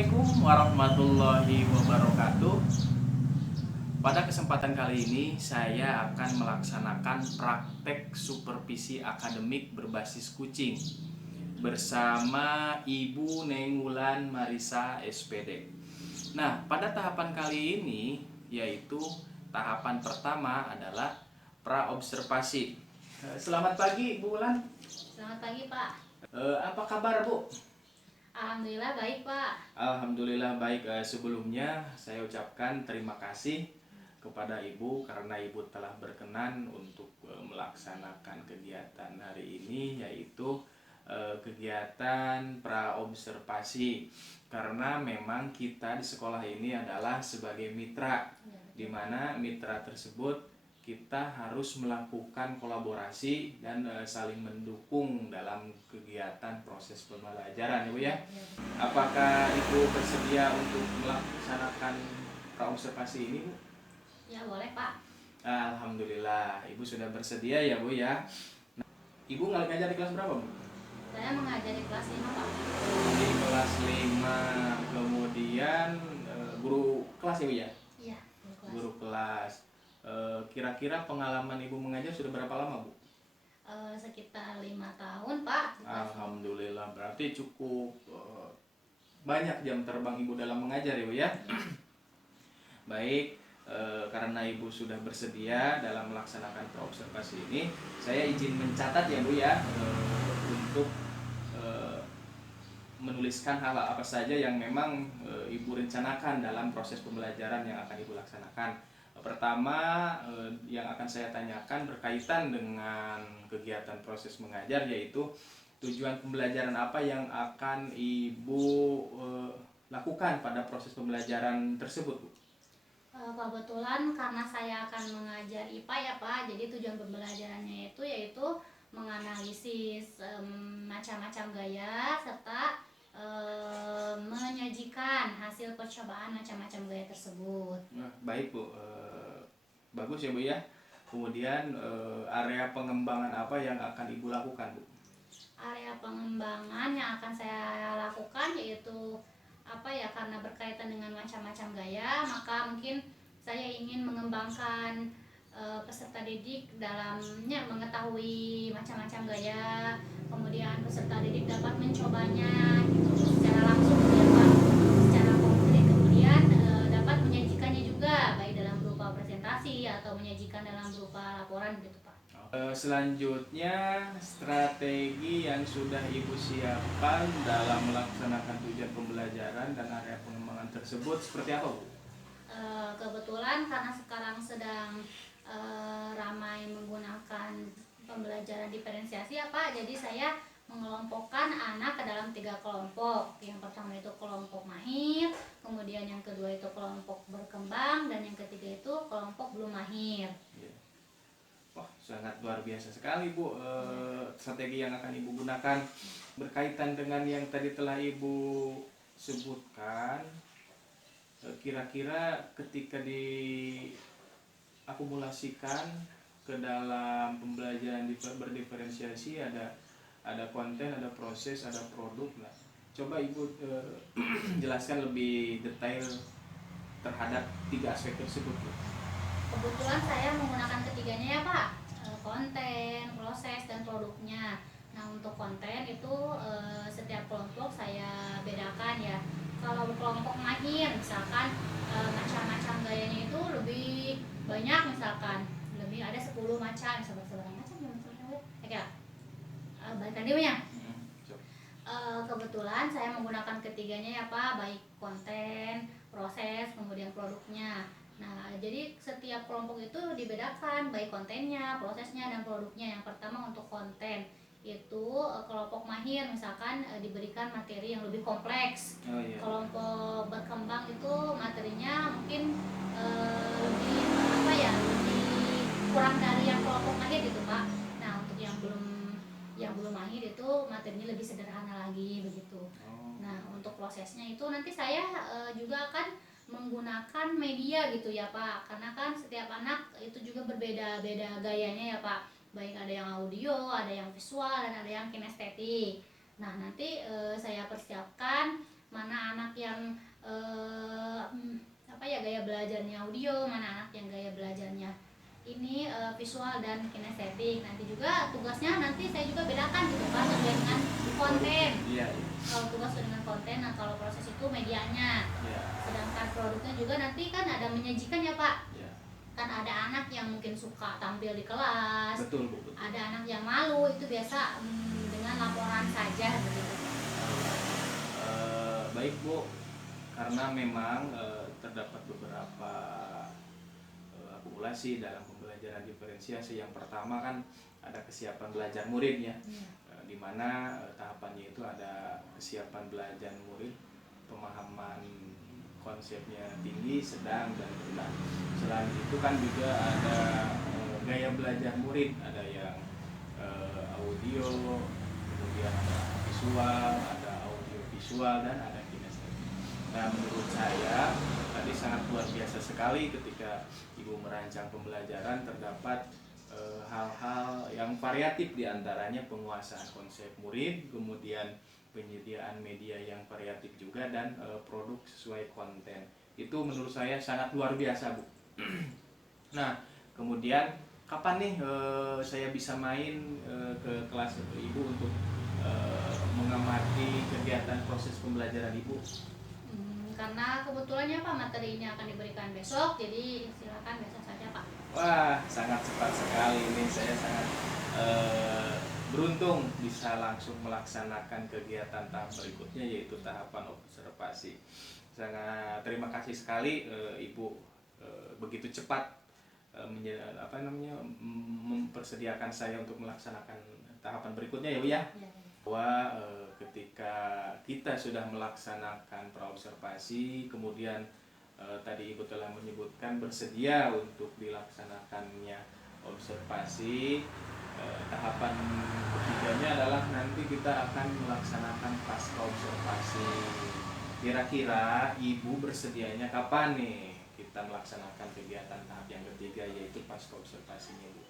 Assalamualaikum warahmatullahi wabarakatuh. Pada kesempatan kali ini saya akan melaksanakan praktek supervisi akademik berbasis kucing bersama Ibu Nengulan Marisa SPD. Nah, pada tahapan kali ini yaitu tahapan pertama adalah praobservasi. Selamat pagi Bu Ulan. Selamat pagi, Pak. Apa kabar Bu? Alhamdulillah baik, Pak. Alhamdulillah baik. Sebelumnya saya ucapkan terima kasih kepada Ibu karena Ibu telah berkenan untuk melaksanakan kegiatan hari ini, yaitu kegiatan praobservasi. Karena memang kita di sekolah ini adalah sebagai mitra, di mana mitra tersebut kita harus melakukan kolaborasi dan saling mendukung dalam kegiatan proses pembelajaran, Ibu ya. Apakah Ibu bersedia untuk melaksanakan praobservasi ini, Bu? Ya, boleh, Pak. Alhamdulillah, Ibu sudah bersedia ya, Bu ya. Nah, Ibu ngajar di kelas berapa, Bu? Saya mengajar di kelas 5, Pak. Di kelas 5, kemudian guru kelas ya, Bu ya? Iya, di kelas. Guru kelas. Kira-kira pengalaman Ibu mengajar sudah berapa lama, Bu? Sekitar 5 tahun, Pak. Alhamdulillah, berarti cukup banyak jam terbang Ibu dalam mengajar ya, Bu ya. Baik, karena Ibu sudah bersedia dalam melaksanakan praobservasi ini, saya izin mencatat ya, Bu ya, untuk menuliskan hal apa saja yang memang Ibu rencanakan dalam proses pembelajaran yang akan Ibu laksanakan. Pertama, yang akan saya tanyakan berkaitan dengan kegiatan proses mengajar, yaitu tujuan pembelajaran apa yang akan Ibu lakukan pada proses pembelajaran tersebut, Bu? Kebetulan karena saya akan mengajar IPA ya, Pak. Jadi tujuan pembelajarannya itu yaitu menganalisis macam-macam gaya serta menyajikan hasil percobaan macam-macam gaya tersebut. Nah, baik, Bu. Bagus ya, Bu ya. Kemudian area pengembangan apa yang akan Ibu lakukan, Bu? Area pengembangan yang akan saya lakukan yaitu karena berkaitan dengan macam-macam gaya, maka mungkin saya ingin mengembangkan peserta didik dalamnya mengetahui macam-macam gaya, kemudian peserta didik dapat mencobanya gitu secara langsung ya, Pak, secara konkret, kemudian dapat menyajikannya juga baik dalam berupa presentasi atau menyajikan dalam berupa laporan gitu, Pak. Selanjutnya, strategi yang sudah Ibu siapkan dalam melaksanakan tujuan pembelajaran dan area pengembangan tersebut seperti apa, Bu? Kebetulan karena sekarang sedang ramai menggunakan pembelajaran diferensiasi ya, Pak, jadi saya mengelompokkan anak ke dalam 3 kelompok. Yang pertama itu kelompok mahir, kemudian yang kedua itu kelompok berkembang, dan yang ketiga itu kelompok belum mahir. Wah, sangat luar biasa sekali, Bu, strategi yang akan Ibu gunakan berkaitan dengan yang tadi telah Ibu sebutkan. Kira-kira ketika diakumulasikan ke dalam pembelajaran berdiferensiasi, ada konten, ada proses, ada produk. Nah, coba Ibu jelaskan lebih detail terhadap 3 aspek tersebut, Bu. Kebetulan saya menggunakan ketiganya ya, Pak, konten, proses, dan produknya. Nah, untuk konten itu setiap kelompok saya bedakan ya. Kalau kelompok mahir misalkan macam-macam gayanya itu lebih banyak, misalkan lebih ada 10 macam, seberapa macam ya misalnya ya. Balikan dia punya. Kebetulan saya menggunakan ketiganya ya, Pak, baik konten, proses, kemudian produknya. Nah, jadi setiap kelompok itu dibedakan baik kontennya, prosesnya, dan produknya. Yang pertama untuk konten itu kelompok mahir misalkan diberikan materi yang lebih kompleks. Oh, iya. Kelompok berkembang itu materinya mungkin lebih lebih kurang dari yang kelompok mahir gitu, Pak. Nah, untuk yang belum mahir itu materinya lebih sederhana lagi begitu. Nah, untuk prosesnya itu nanti saya juga akan menggunakan media gitu ya, Pak, karena kan setiap anak itu juga berbeda-beda gayanya ya, Pak, baik ada yang audio, ada yang visual, dan ada yang kinestetik. Nah, nanti saya persiapkan mana anak yang gaya belajarnya audio, mana anak yang gaya belajarnya ini visual dan kinestetik. Nanti juga tugasnya nanti saya juga bedakan gitu kan sesuai dengan konten. Iya. Kalau tugas sesuai dengan konten, nah kalau proses itu medianya. Iya. Sedangkan produknya juga nanti kan ada menyajikan ya Pak. Iya. Kan ada anak yang mungkin suka tampil di kelas. Betul, Bu. Betul. Ada anak yang malu, itu biasa dengan laporan saja begitu. Baik Bu, karena memang terdapat beberapa akumulasi dalam pembelajaran diferensiasi. Yang pertama kan ada kesiapan belajar murid ya, di mana tahapannya itu ada kesiapan belajar murid, pemahaman konsepnya tinggi, sedang, dan rendah. Selain itu kan juga ada gaya belajar murid, ada yang audio, kemudian ada visual, ada audio visual, dan ada kinestetik. Nah, menurut saya tadi sangat luar biasa sekali ketika Ibu merancang pembelajaran. Terdapat hal-hal yang variatif, diantaranya penguasaan konsep murid, kemudian penyediaan media yang variatif juga, dan produk sesuai konten. Itu menurut saya sangat luar biasa, Bu. Nah, kemudian kapan nih saya bisa main ke kelas Ibu untuk mengamati kegiatan proses pembelajaran Ibu? Karena kebetulannya Pak materi ini akan diberikan besok, jadi silakan besok saja Pak. Wah, sangat cepat sekali ini. Saya sangat beruntung bisa langsung melaksanakan kegiatan tahap berikutnya, yaitu tahapan observasi. Sangat terima kasih sekali Ibu begitu cepat mempersediakan saya untuk melaksanakan tahapan berikutnya ya Bu ya. Bahwa ketika kita sudah melaksanakan praobservasi, kemudian tadi Ibu telah menyebutkan bersedia untuk dilaksanakannya observasi, tahapan ketiganya adalah nanti kita akan melaksanakan pasca observasi. Kira-kira Ibu bersedianya kapan nih kita melaksanakan kegiatan tahap yang ketiga, yaitu pasca observasinya Bu?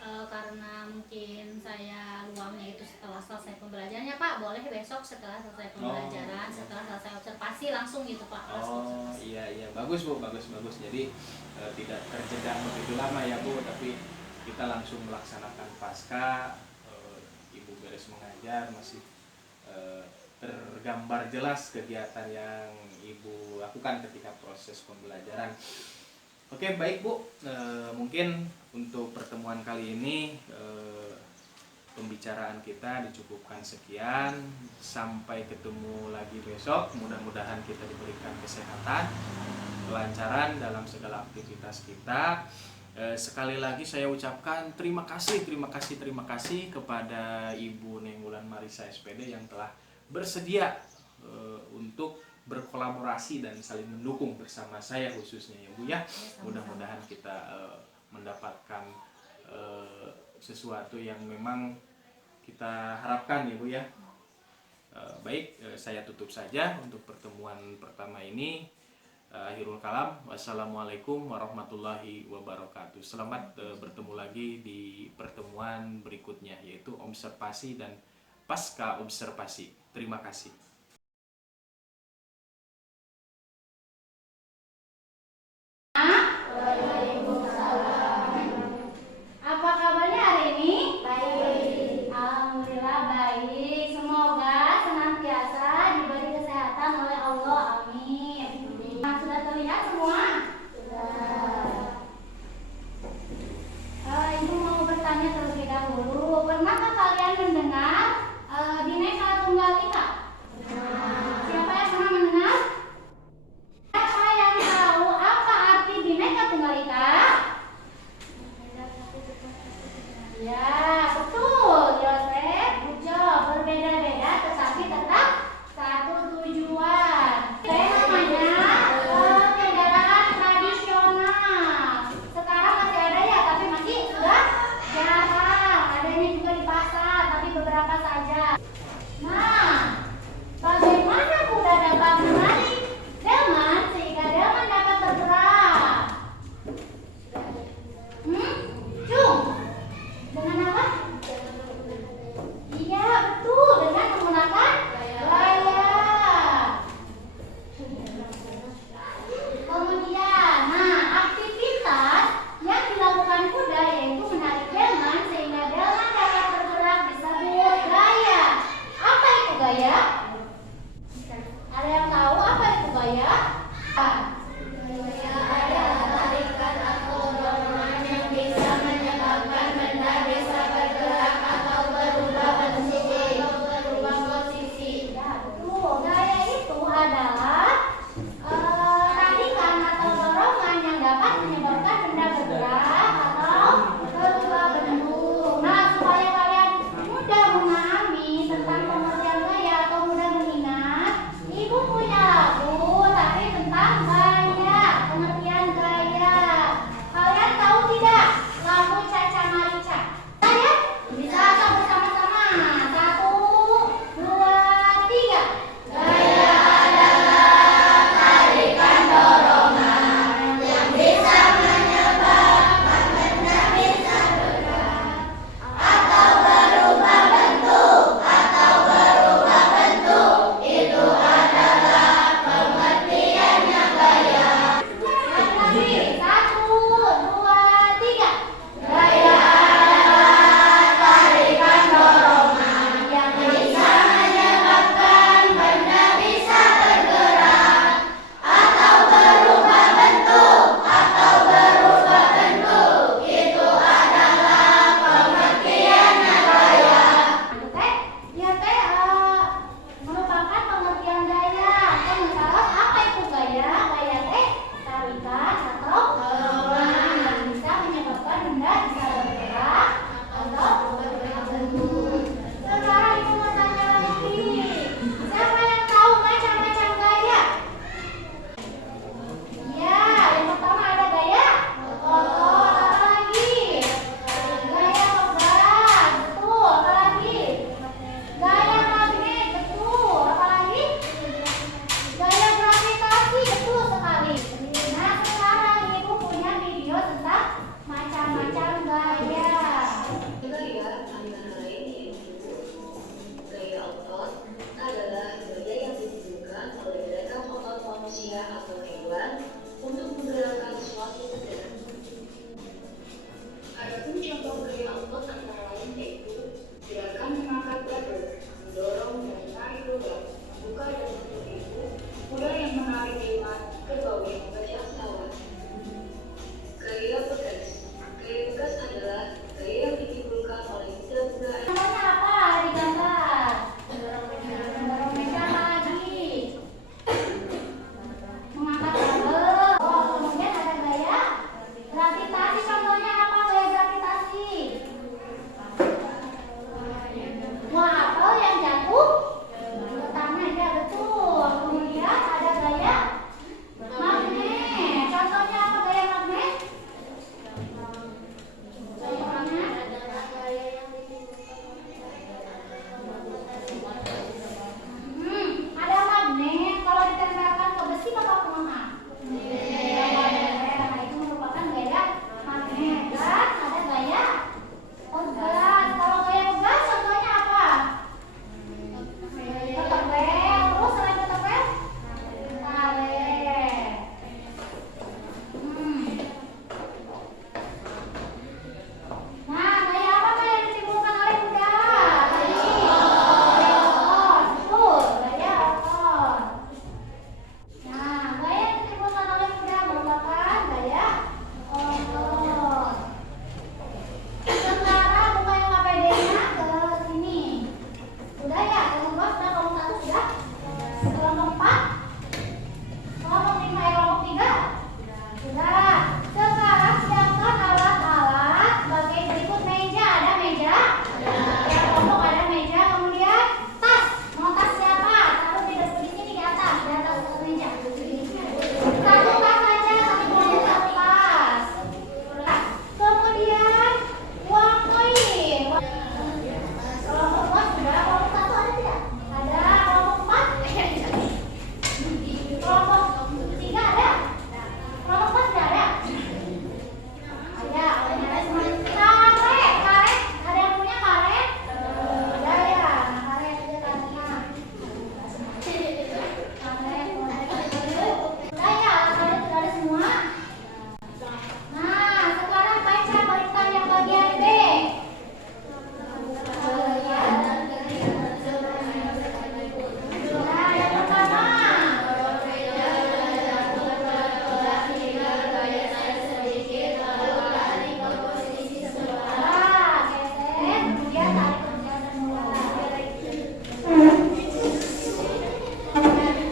Karena mungkin saya luangnya itu setelah selesai pembelajarannya Pak, boleh besok setelah selesai pembelajaran, setelah selesai observasi langsung gitu Pak. Iya, bagus Bu, bagus. Jadi tidak terjeda begitu lama ya Bu, tapi kita langsung melaksanakan pasca. Ibu beres mengajar masih tergambar jelas kegiatan yang Ibu lakukan ketika proses pembelajaran. Oke, baik Bu, mungkin untuk pertemuan kali ini pembicaraan kita dicukupkan sekian. Sampai ketemu lagi besok. Mudah-mudahan kita diberikan kesehatan, kelancaran dalam segala aktivitas kita. Sekali lagi saya ucapkan terima kasih kepada Ibu Nenggulan Marisa SPD yang telah bersedia untuk berkolaborasi dan saling mendukung bersama saya khususnya ya Bu ya. Mudah-mudahan kita mendapatkan sesuatu yang memang kita harapkan ya Bu ya. Baik, saya tutup saja untuk pertemuan pertama ini. Akhirul kalam, wassalamualaikum warahmatullahi wabarakatuh. Selamat bertemu lagi di pertemuan berikutnya, yaitu observasi dan pasca observasi. Terima kasih. Apa kabarnya hari ini? Baik. Alhamdulillah baik. Semoga senantiasa diberi kesehatan oleh Allah. Amin. Sudah terlihat semua? Sudah. Ibu mau bertanya terlebih dahulu. Pernahkah kalian mendengar Bhinneka Tunggal Ika?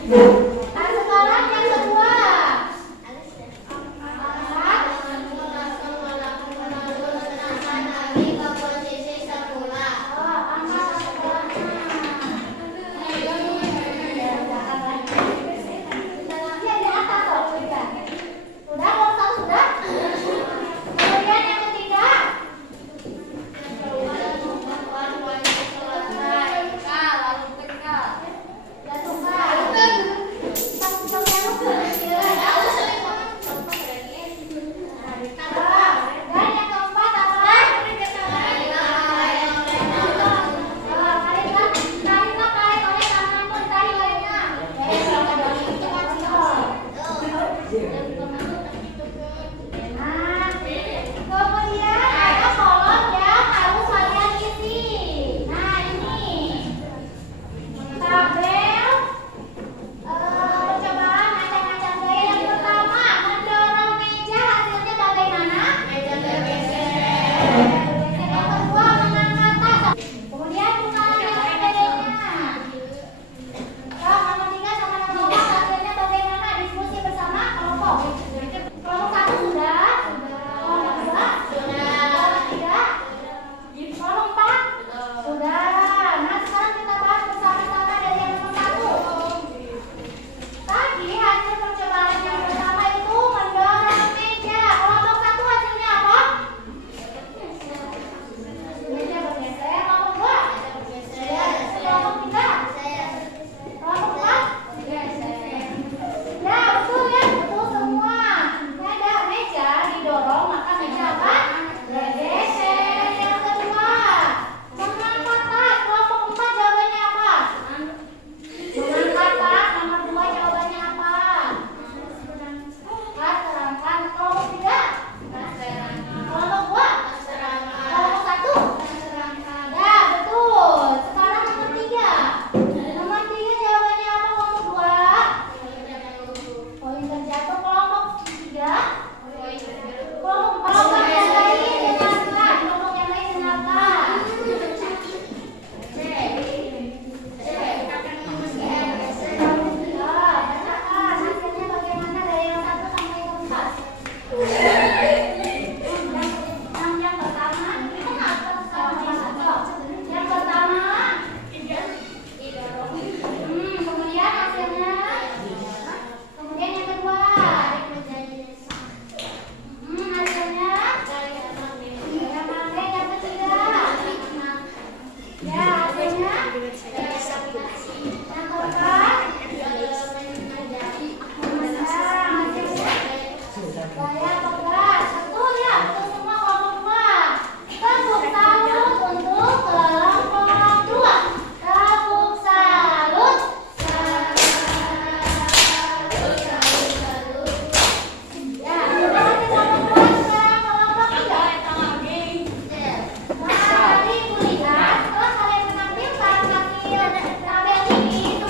Nah, sekarang yang kedua. Mari kulihat, setelah kalian menampilkan tabel ini,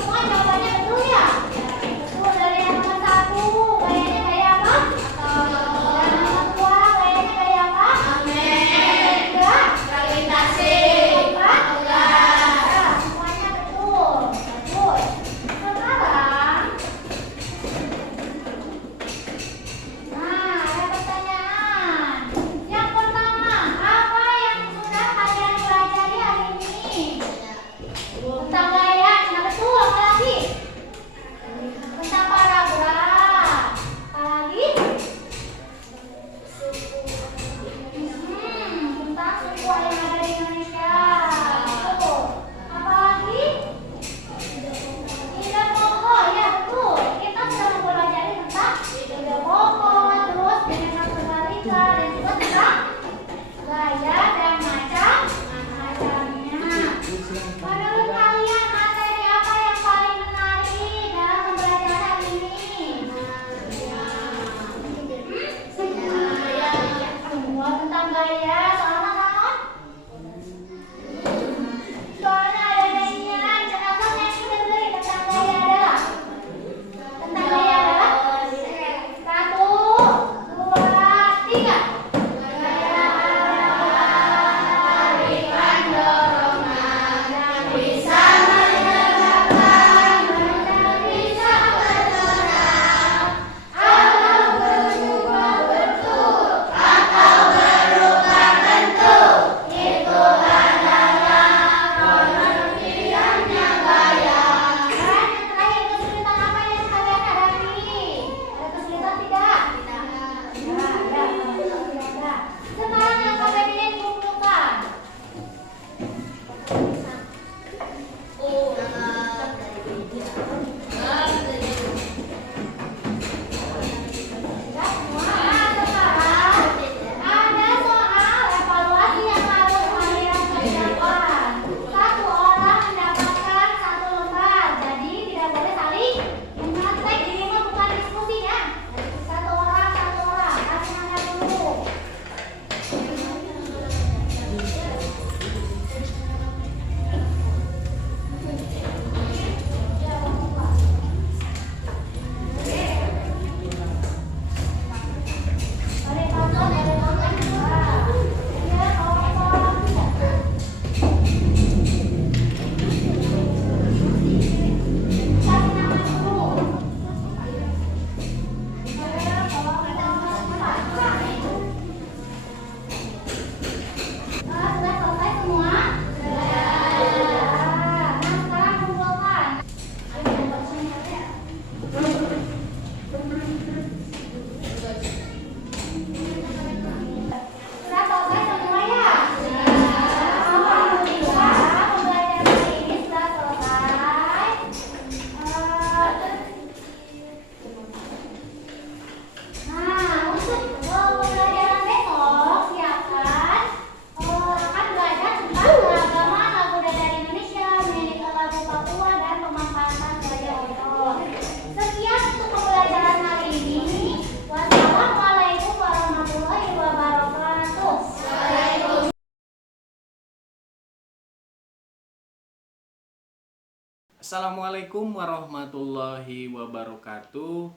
Assalamualaikum warahmatullahi wabarakatuh.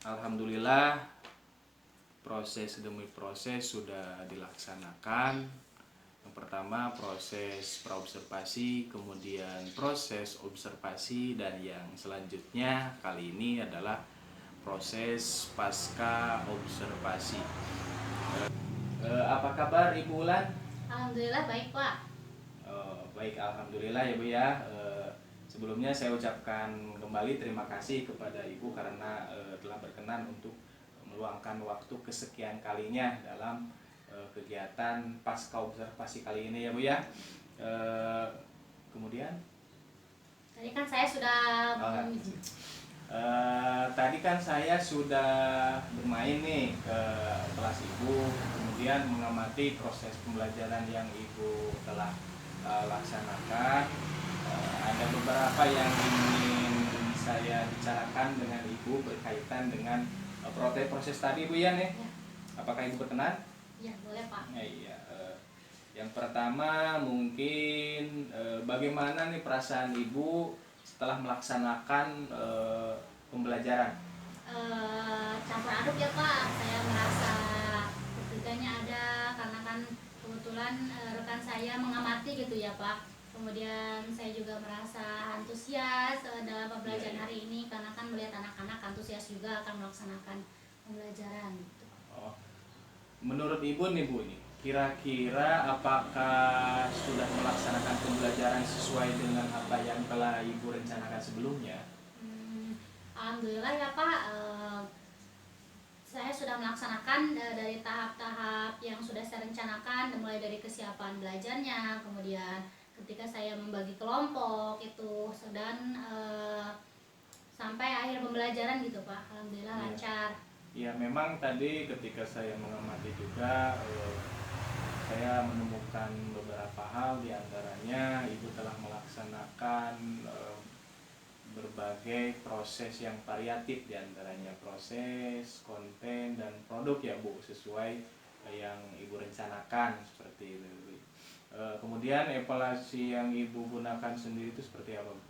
Alhamdulillah, proses demi proses sudah dilaksanakan. Yang pertama proses praobservasi, kemudian proses observasi, dan yang selanjutnya kali ini adalah proses pasca observasi. Apa kabar Ibu Ulan? Alhamdulillah baik Pak. Baik, alhamdulillah ya Bu ya. Sebelumnya saya ucapkan kembali terima kasih kepada Ibu karena telah berkenan untuk meluangkan waktu kesekian kalinya dalam kegiatan pasca observasi kali ini ya Bu ya. Kemudian Tadi kan saya sudah tadi kan saya sudah bermain nih ke kelas Ibu, kemudian mengamati proses pembelajaran yang Ibu telah laksanakan. Ada beberapa yang ingin saya bicarakan dengan Ibu berkaitan dengan proses tadi Bu ya nih. Ya. Apakah Ibu berkenan? Ya boleh Pak. Ya, iya. Yang pertama mungkin bagaimana nih perasaan Ibu setelah melaksanakan pembelajaran? Campur aduk ya Pak. Saya merasa deg-degannya ada karena kan kebetulan rekan saya mengamati gitu ya Pak. Kemudian saya juga merasa antusias dalam pembelajaran Iya. hari ini karena kan melihat anak-anak antusias juga akan melaksanakan pembelajaran gitu. Oh, menurut Ibu nih Bu, kira-kira apakah sudah melaksanakan pembelajaran sesuai dengan apa yang telah Ibu rencanakan sebelumnya? Alhamdulillah ya Pak. Saya sudah melaksanakan dari tahap-tahap yang sudah saya rencanakan, mulai dari kesiapan belajarnya, kemudian ketika saya membagi kelompok itu, dan sampai akhir pembelajaran gitu Pak. Alhamdulillah Iya. lancar. Ya memang tadi ketika saya mengamati juga saya menemukan beberapa hal, diantaranya Ibu telah melaksanakan berbagai proses yang variatif, diantaranya proses, konten, dan produk ya Bu, sesuai yang Ibu rencanakan seperti itu. Kemudian evaluasi yang Ibu gunakan sendiri itu seperti apa Bu?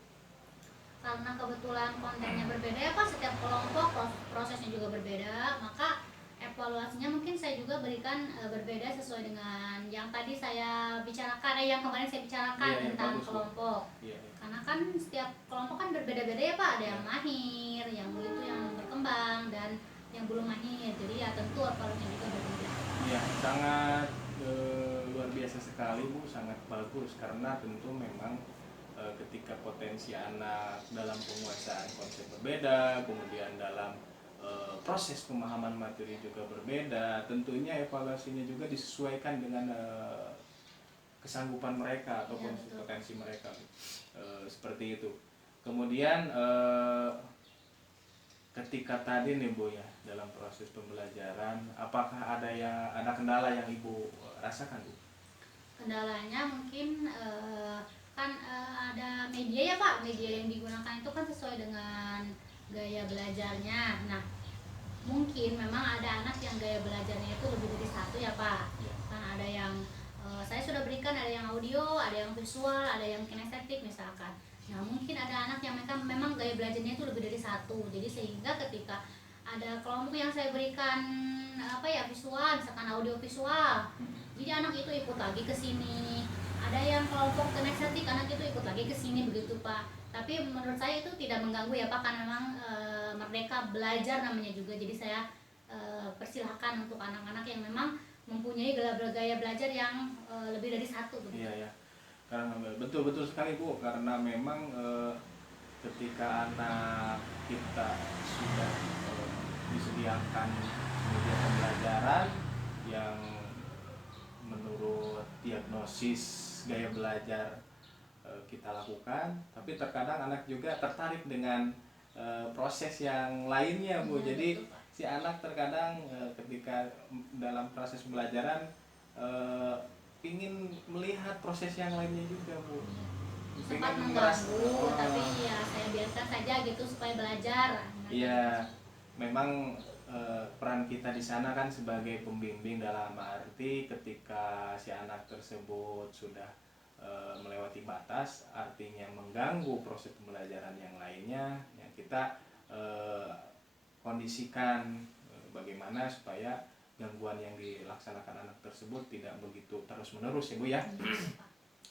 Karena kebetulan kontennya berbeda ya Pak, setiap kelompok prosesnya juga berbeda, maka evaluasinya mungkin saya juga berikan berbeda sesuai dengan yang tadi saya bicarakan, yang kemarin saya bicarakan Iya, tentang bagus, Bu. kelompok. Iya, iya. Karena kan setiap kelompok kan berbeda-beda ya Pak, ada yang mahir, yang begitu yang berkembang, dan yang belum mahir, jadi ya tentu evaluasinya juga berbeda. Ya, sangat luar biasa sekali Bu, sangat bagus karena tentu memang ketika potensi anak dalam penguasaan konsep berbeda, kemudian dalam proses pemahaman materi juga berbeda, tentunya evaluasinya juga disesuaikan dengan kesanggupan mereka atau Ya, betul. potensi mereka, seperti itu. Kemudian ketika tadi nih Bu ya, dalam proses pembelajaran, apakah ada kendala yang Ibu rasakan Bu? Kendalanya mungkin kan ada media ya Pak, media yang digunakan itu kan sesuai dengan gaya belajarnya. Nah, mungkin memang ada anak yang gaya belajarnya itu lebih dari satu ya Pak. Ya. Kan ada yang saya sudah berikan, ada yang audio, ada yang visual, ada yang kinestetik misalkan. Nah, mungkin ada anak yang mereka memang gaya belajarnya itu lebih dari satu. Jadi sehingga ketika ada kelompok yang saya berikan apa ya, visual, misalkan audio visual, jadi anak itu ikut lagi ke sini. Ada yang kelompok kinestetik, anak itu ikut lagi ke sini begitu Pak. Tapi menurut saya itu tidak mengganggu ya Pak, kan memang merdeka belajar namanya juga. Jadi saya persilahkan untuk anak-anak yang memang mempunyai gaya belajar yang lebih dari satu begitu. Iya ya, karena betul sekali Bu, karena memang ketika anak kita sudah disediakan media pembelajaran yang menurut diagnosis gaya belajar kita lakukan, tapi terkadang anak juga tertarik dengan proses yang lainnya Bu. Iya, Jadi betul, Pak. si anak terkadang ketika dalam proses pembelajaran ingin melihat proses yang lainnya juga Bu. Sempat Pengen mengganggu, oh, tapi ya saya biarkan saja gitu supaya belajar. iya, memang peran kita di sana kan sebagai pembimbing, dalam arti ketika si anak tersebut sudah melewati batas, artinya mengganggu proses pembelajaran yang lainnya, yang kita kondisikan bagaimana supaya gangguan yang dilaksanakan anak tersebut tidak begitu terus menerus ya Bu ya.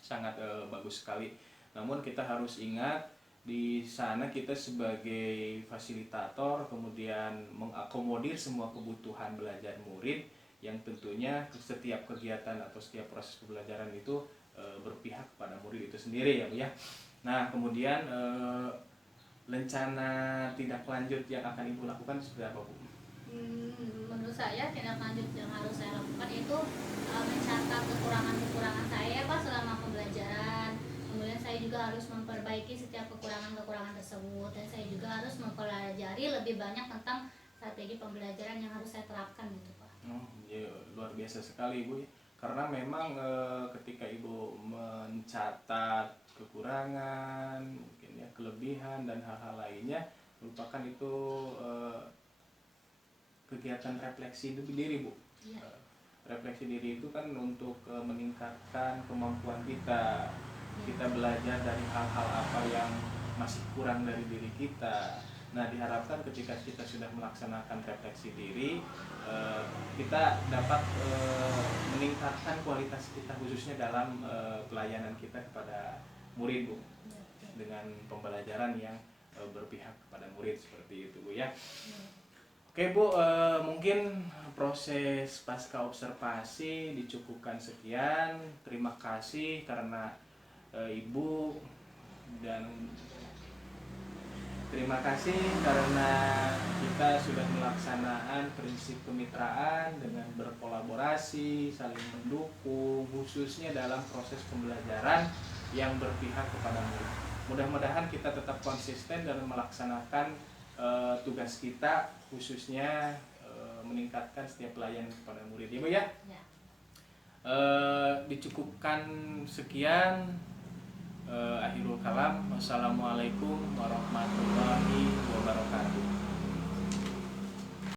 Sangat bagus sekali. Namun kita harus ingat di sana kita sebagai fasilitator kemudian mengakomodir semua kebutuhan belajar murid yang tentunya setiap kegiatan atau setiap proses pembelajaran itu berpihak kepada murid itu sendiri ya Bu ya. Nah kemudian rencana tindak lanjut yang akan Ibu lakukan seperti apa Bu? Menurut saya tindak lanjut yang harus saya lakukan itu mencatat kekurangan-kekurangan saya Pak selama pembelajaran. Kemudian saya juga harus memperbaiki setiap kekurangan-kekurangan tersebut, dan saya juga harus mempelajari lebih banyak tentang strategi pembelajaran yang harus saya terapkan gitu Pak. Oh, ya, luar biasa sekali Ibu ya. Karena memang ketika Ibu mencatat kekurangan, mungkin ya kelebihan dan hal-hal lainnya, merupakan itu kegiatan refleksi diri Bu. Iya. Refleksi diri itu kan untuk meningkatkan kemampuan kita. Kita belajar dari hal-hal apa yang masih kurang dari diri kita. Nah diharapkan ketika kita sudah melaksanakan refleksi diri, kita dapat meningkatkan kualitas kita khususnya dalam pelayanan kita kepada murid Bu, dengan pembelajaran yang berpihak kepada murid seperti itu Bu ya. Oke Bu, mungkin proses pasca observasi dicukupkan sekian. Terima kasih karena Ibu, dan terima kasih karena kita sudah melaksanakan prinsip kemitraan dengan berkolaborasi, saling mendukung, khususnya dalam proses pembelajaran yang berpihak kepada murid. Mudah-mudahan kita tetap konsisten dalam melaksanakan tugas kita, khususnya meningkatkan setiap pelayanan kepada murid ya Bu ya. Ya. Dicukupkan sekian. Akhirul kalam. Wassalamualaikum warahmatullahi wabarakatuh.